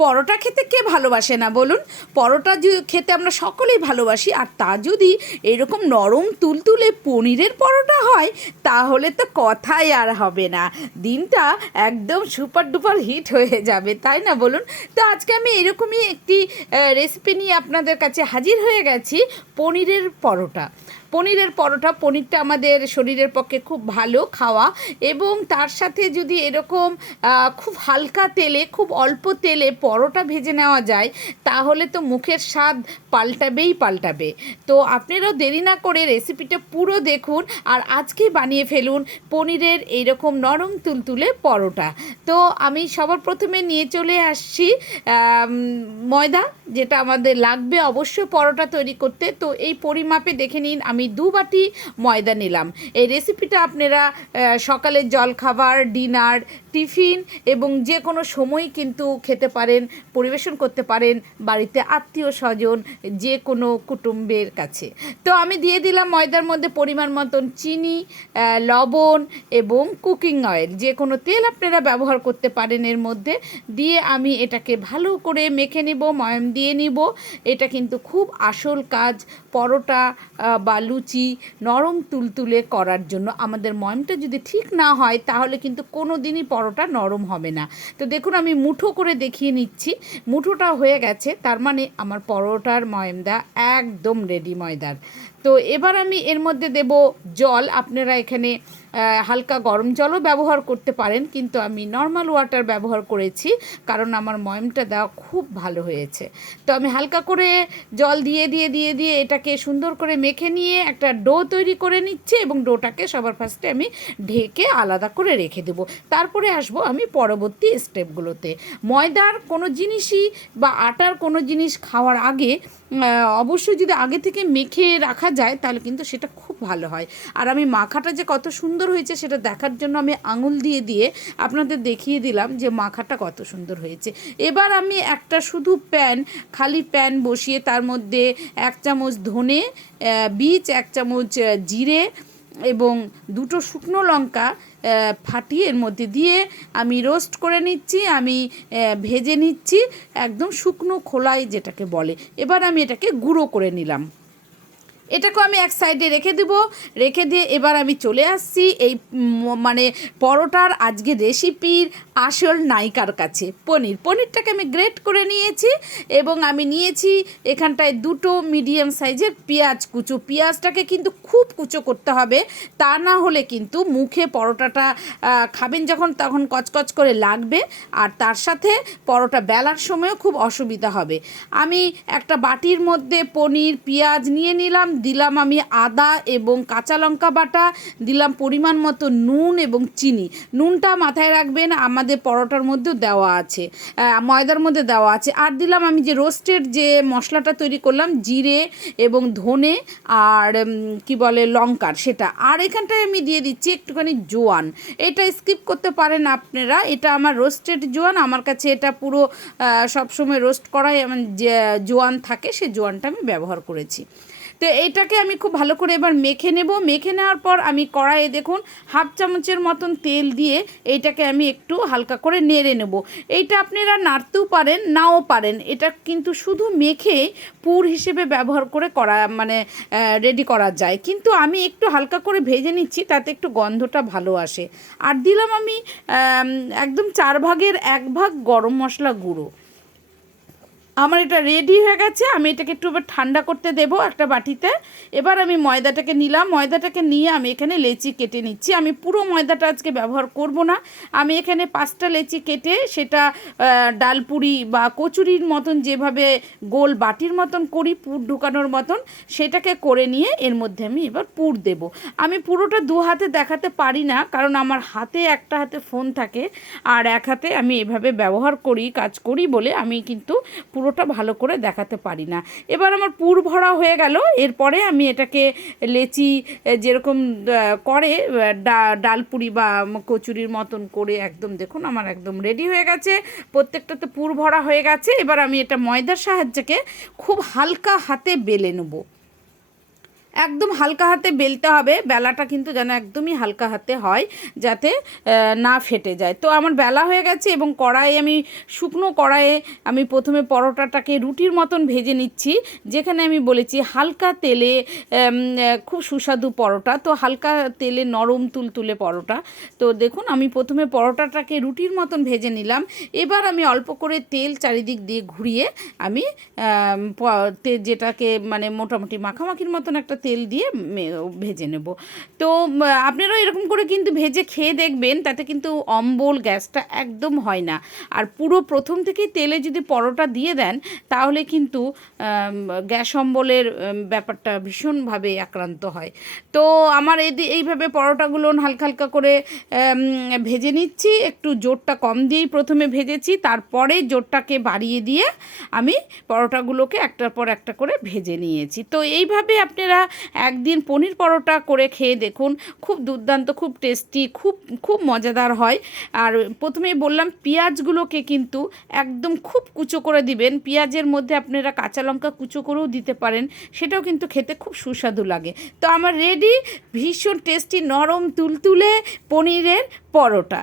পরোটা খেতে কে ভালোবাসে না বলুন? পরোটা খেতে আমরা সকলেই ভালোবাসি, আর তা যদি এরকম নরম তুলতুলে পনিরের পরোটা হয় তাহলে তো কথাই আর হবে না, দিনটা একদম সুপার ডুপার হিট হয়ে যাবে, তাই না বলুন? তো আজকে আমি এরকমই একটি রেসিপি নিয়ে আপনাদের কাছে হাজির হয়ে গেছি। পনিরের পরোটা। পনিরটা আমাদের শরীরের পক্ষে খুব ভালো খাওয়া, এবং তার সাথে যদি এরকম খুব হালকা তেলে, খুব অল্প তেলে পরোটা ভেজে নেওয়া যায় তাহলে তো মুখের স্বাদ পাল্টাবে। তো আপনারাও দেরি না করে রেসিপিটা পুরো দেখুন আর আজকেই বানিয়ে ফেলুন পনিরের এইরকম নরম তুলতুলে পরোটা। তো আমি সবার প্রথমে নিয়ে চলে আসছি ময়দা, যেটা আমাদের লাগবে অবশ্যই পরোটা তৈরি করতে। তো এই পরিমাপে দেখে নিন, আমি 2 বাটি ময়দা নিলাম। এই রেসিপিটা আপনারা সকালের জলখাবার, ডিনার, টিফিন এবং যে কোনো সময় কিন্তু খেতে পারেন, পরিবেশন করতে পারেন বাড়িতে আত্মীয় স্বজন, যে কোনো কুটুম্বের কাছে। তো আমি দিয়ে দিলাম ময়দার মধ্যে পরিমাণ মতন চিনি, লবণ এবং কুকিং অয়েল, যে কোনো তেল আপনারা ব্যবহার করতে পারেন এর মধ্যে দিয়ে আমি এটাকে ভালো করে মেখে নেব, ময়াম দিয়ে নিব। এটা কিন্তু খুব আসল কাজ পরোটা বা লুচি নরম তুলতুলে করার জন্য। আমাদের ময়ামটা যদি ঠিক না হয় তাহলে কিন্তু কোনো দিনই পরোটা নরম হবে না। তো দেখুন আমি মুঠো করে দেখিয়ে নিচ্ছি, মুঠোটা হয়ে গেছে, তার মানে আমার পরোটার ময়ামটা একদম রেডি ময়দার। তো এবার আমি এর মধ্যে দেব জল। আপনারা এখানে হালকা গরম জলও ব্যবহার করতে পারেন, কিন্তু আমি নর্মাল ওয়াটার ব্যবহার করেছি কারণ আমার ময়ামটা দেওয়া খুব ভালো হয়েছে। তো আমি হালকা করে জল দিয়ে এটাকে সুন্দর করে মেখে নিয়ে একটা ডো তৈরি করে নিচ্ছি, এবং ডোটাকে সবার ফার্স্টে আমি ঢেকে আলাদা করে রেখে দেবো। তারপরে আসবো আমি পরবর্তী স্টেপগুলোতে। ময়দার কোনো জিনিসই বা আটার কোনো জিনিস খাওয়ার আগে অবশ্যই যদি আগে থেকে মেখে রাখা যায় তাহলে কিন্তু সেটা খুব ভালো হয়। আর আমি মাখাটা যে কত সুন্দর হয়েছে সেটা দেখার জন্য আমি আঙুল দিয়ে আপনাদের দেখিয়ে দিলাম যে মাখাটা কত সুন্দর হয়েছে। এবার আমি একটা শুধু খালি প্যান বসিয়ে তার মধ্যে 1 চামচ ধনে বীজ, 1 চামচ জিরে এবং 2টো শুকনো লঙ্কা ফাটিয়ে এর মধ্যে দিয়ে আমি রোস্ট করে নিচ্ছি, আমি ভেজে নিচ্ছি একদম শুকনো খোলায় যেটাকে বলে। এবার আমি এটাকে গুঁড়ো করে নিলাম, এটাকেও আমি এক সাইডে রেখে দিয়ে এবার আমি চলে আসছি এই মানে পরোটার আজকে রেসিপির আসল নায়িকার কাছে। পনিরটাকে আমি গ্রেট করে নিয়েছি, এবং আমি নিয়েছি এখানটায় 2টো মিডিয়াম সাইজের পেঁয়াজটাকে কিন্তু খুব কুচো করতে হবে, তা না হলে কিন্তু মুখে পরোটাটা খাবেন যখন তখন কচকচ করে লাগবে, আর তার সাথে পরোটা বেলার সময়ও খুব অসুবিধা হবে। আমি একটা বাটির মধ্যে পনির, পেঁয়াজ নিয়ে নিলাম, দিলাম আমি আদা এবং কাঁচা লঙ্কা বাটা, দিলাম পরিমাণ মতো নুন এবং চিনি। নুনটা মাথায় রাখবেন আমাদের পরোটার মধ্যেও দেওয়া আছে, ময়দার মধ্যে দেওয়া আছে। আর দিলাম আমি যে রোস্টেড যে মশলাটা তৈরি করলাম, জিরে এবং ধনে আর লঙ্কার সেটা। আর এখানটায় আমি দিয়ে দিচ্ছি একটুখানি জোয়ান, এটা স্কিপ করতে পারেন আপনারা, এটা আমার রোস্টেড জোয়ান, আমার কাছে এটা পুরো সবসময় রোস্ট করাই আমার যে জোয়ান থাকে সে জোয়ানটা আমি ব্যবহার করেছি। তো এইটাকে আমি খুব ভালো করে এবার মেখে নেব। মেখে নেওয়ার পর আমি কড়াইয়ে দেখুন 1/2 চামচের মতন তেল দিয়ে এইটাকে আমি একটু হালকা করে নেড়ে নেব। এইটা আপনারা নাড়তেও পারেন, নাও পারেন, এটা কিন্তু শুধু মেখে পুর হিসেবে ব্যবহার করে রেডি করা যায়, কিন্তু আমি একটু হালকা করে ভেজে নিচ্ছি তাতে একটু গন্ধটা ভালো আসে। আর দিলাম আমি একদম 4 ভাগের 1 ভাগ গরম মশলা গুঁড়ো। আমার এটা রেডি হয়ে গেছে, আমি এটাকে একটু এবার ঠান্ডা করতে দেবো একটা বাটিতে। এবার আমি ময়দাটাকে নিলাম, ময়দাটাকে নিয়ে আমি এখানে লেচি কেটে নিচ্ছি। আমি পুরো ময়দাটা আজকে ব্যবহার করব না, আমি এখানে 5টা লেচি কেটে সেটা ডালপুরি বা কচুরির মতন যেভাবে গোল বাটির মতন করি পুর ঢুকানোর মতন, সেটাকে করে নিয়ে এর মধ্যে আমি এবার পুর দেব। আমি পুরোটা 2 হাতে দেখাতে পারি না কারণ আমার একটা হাতে ফোন থাকে আর এক হাতে আমি এভাবে কাজ করি বলে আমি কিন্তু পুরোটা ভালো করে দেখাতে পারি না। এবার আমার পুর ভরা হয়ে গেল, এরপরে আমি এটাকে লেচি যেরকম করে ডালপুরি বা কচুরির মতন করে একদম দেখুন আমার একদম রেডি হয়ে গেছে, প্রত্যেকটাতে পুর ভরা হয়ে গেছে। এবার আমি এটা ময়দার সাহায্যে খুব হালকা হাতে বেলে নেব। একদম হালকা হাতে বেলতে হবে, বেলাটা কিন্তু যেন একদমই হালকা হাতে হয়, যাতে না ফেটে যায়। তো আমার বেলা হয়ে গেছে এবং শুকনো কড়াইয়ে আমি প্রথমে পরোটাটাকে রুটির মতন ভেজে নিচ্ছি, যেখানে আমি বলেছি হালকা তেলে খুব সুস্বাদু পরোটা, তো হালকা তেলে নরম তুলতুলে পরোটা। তো দেখুন আমি প্রথমে পরোটাটাকে রুটির মতন ভেজে নিলাম, এবার আমি অল্প করে তেল চারিদিক দিয়ে ঘুরিয়ে আমি যেটাকে মানে মোটামুটি মাখামাখির মতন একটা তেল দিয়ে ভেজে নেব। তো আপনারাও এরকম করে কিন্তু ভেজে খেয়ে দেখবেন, তাতে কিন্তু অম্বল গ্যাসটা একদম হয় না। আর পুরো প্রথম থেকেই তেলে যদি পরোটা দিয়ে দেন, তাহলে কিন্তু গ্যাস অম্বলের ব্যাপারটা ভীষণভাবে আক্রান্ত হয়। তো আমার এইভাবে পরোটাগুলো হালকা হালকা করে ভেজে নিচ্ছি, একটু জোরটা কম দিয়েই প্রথমে ভেজেছি, তারপরে জোরটাকে বাড়িয়ে দিয়ে আমি পরোটাগুলোকে একটার পর একটা করে ভেজে নিয়েছি। তো এইভাবে আপনারা একদিন পনির পরোটা করে খেয়ে দেখুন, খুব দুর্দান্ত, খুব টেস্টি, খুব খুব মজাদার হয়। আর প্রথমেই বললাম পেঁয়াজগুলোকে কিন্তু একদম খুব কুচো করে দিবেন, পেঁয়াজের মধ্যে আপনারা কাঁচা লঙ্কা কুচো করেও দিতে পারেন, সেটাও কিন্তু খেতে খুব সুস্বাদু লাগে। তো আমার রেডি ভীষণ টেস্টি নরম তুলতুলে পনিরের পরোটা।